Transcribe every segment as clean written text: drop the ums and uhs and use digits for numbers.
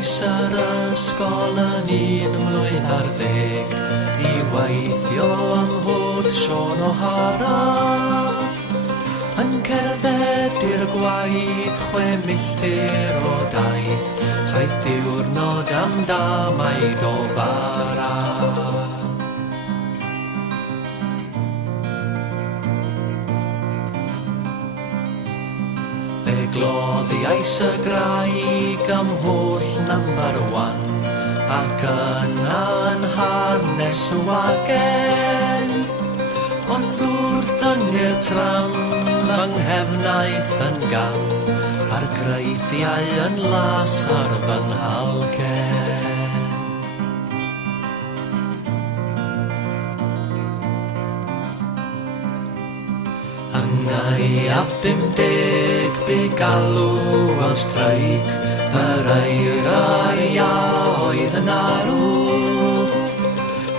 Ddechreuais yr ysgol yn 1910 I weithio ym Mhwd Sion O'Hara. Yn cerdded i'r gwaith 6 milltir o daith, 7 diwrnod am damau o fara. Fe gloddiais y graig am holl number 1 ac yna'n hanes wagen. Ond wrth dynnu'r tram fy nghefnaeth yn gam a'r creithiau yn las ar fy nhalgen. Yng Ngaiaf 50 bu galw am streic, yr eira ia oedd yn arw.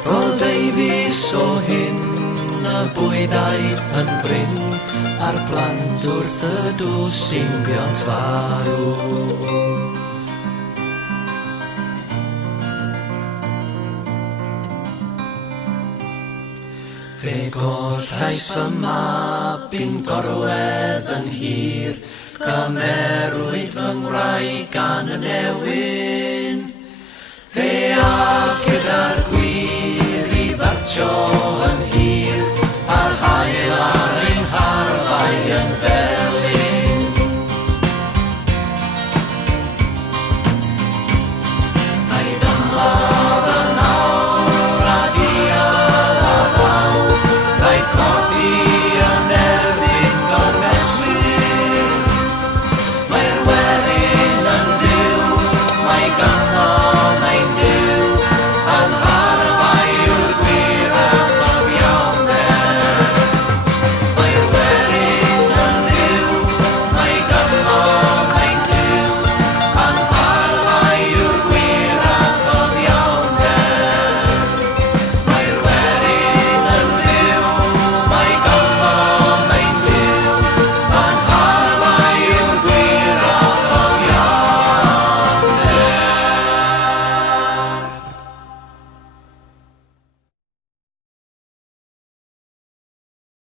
Roedd Davies o hyn y bwyddaeth yn bryn, a'r plant wrth y dws sy'n biont farw. Fe gollais fy mab i'n gorwedd yn hir, cymerwyd fy ngwraig gan y newyn. Fe af gyda'r gwir I fartio yn hir, a'r hael ar ein harfau yn felyn. A'i ddymladd yn awr a dial a ddaw, rhaid codi yn erbyn gormeswyr. Mae'r werin yn fyw, mae gan